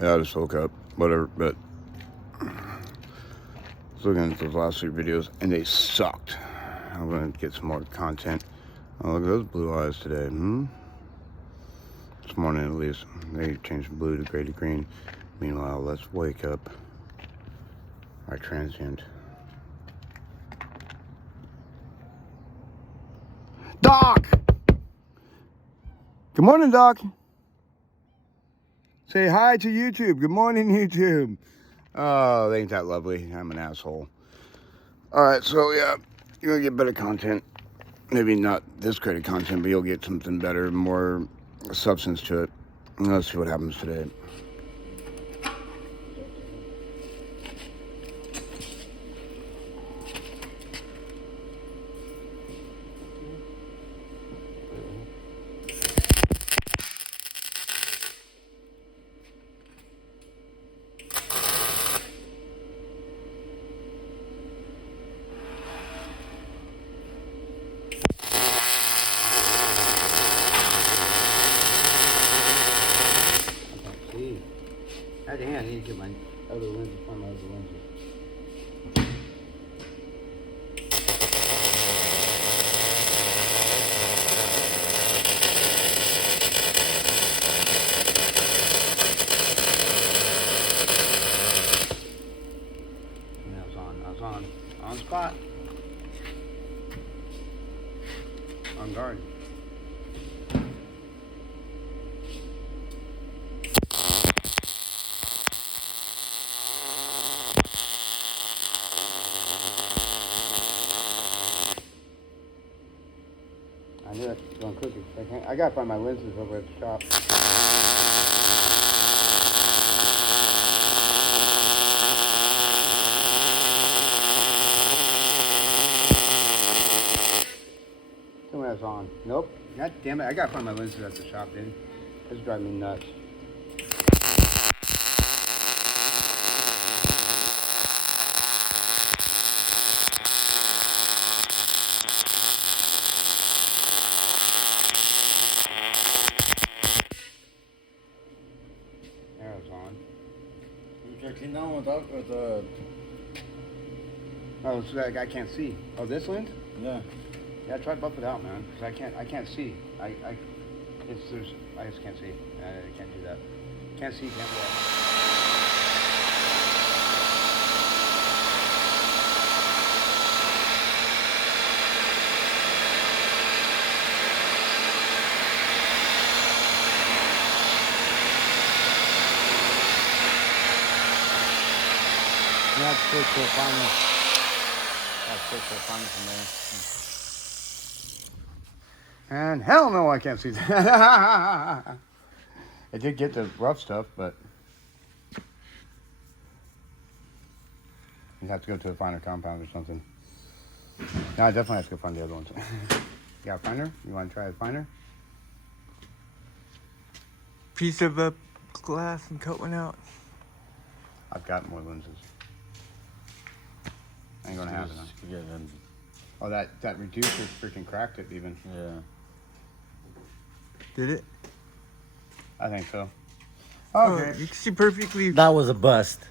Yeah, I just woke up, whatever, but I was looking at those last 3 videos, and they sucked. I'm going to get some more content. Oh, look at those blue eyes today, This morning, at least. They changed blue to gray to green. Meanwhile, let's wake up our transient. Doc! Good morning, Doc. Say hi to YouTube. Good morning, YouTube. Oh, they ain't that lovely. I'm an asshole. Alright, so yeah, you're gonna get better content. Maybe not this great of content, but you'll get something better, more substance to it. Let's see what happens today. I need to get my other lenses, find my other lenses. And I was on spot. On guard. I knew it was going cookie. I gotta find my lenses over at the shop. Tell me that's on. Nope. God damn it. I gotta find my lenses at the shop, dude. This is driving me nuts. Clean down with the... Oh, so that I can't see. Oh, this lens? Yeah. Yeah, try to buff it out, man. Cause I can't see. I just can't see. I can't do that. Can't see, can't walk. That's quick to find it. That's quick to find from there. And hell no, I can't see that. I did get the rough stuff, but you have to go to a finer compound or something. No, I definitely have to go find the other ones. You got a finder? You want to try a finder? Piece of glass and cut one out. I've got more lenses. I ain't gonna have it. Huh? Oh, that reducer freaking cracked it even. Yeah. Did it? I think so. Oh, Okay. you can see perfectly. That was a bust.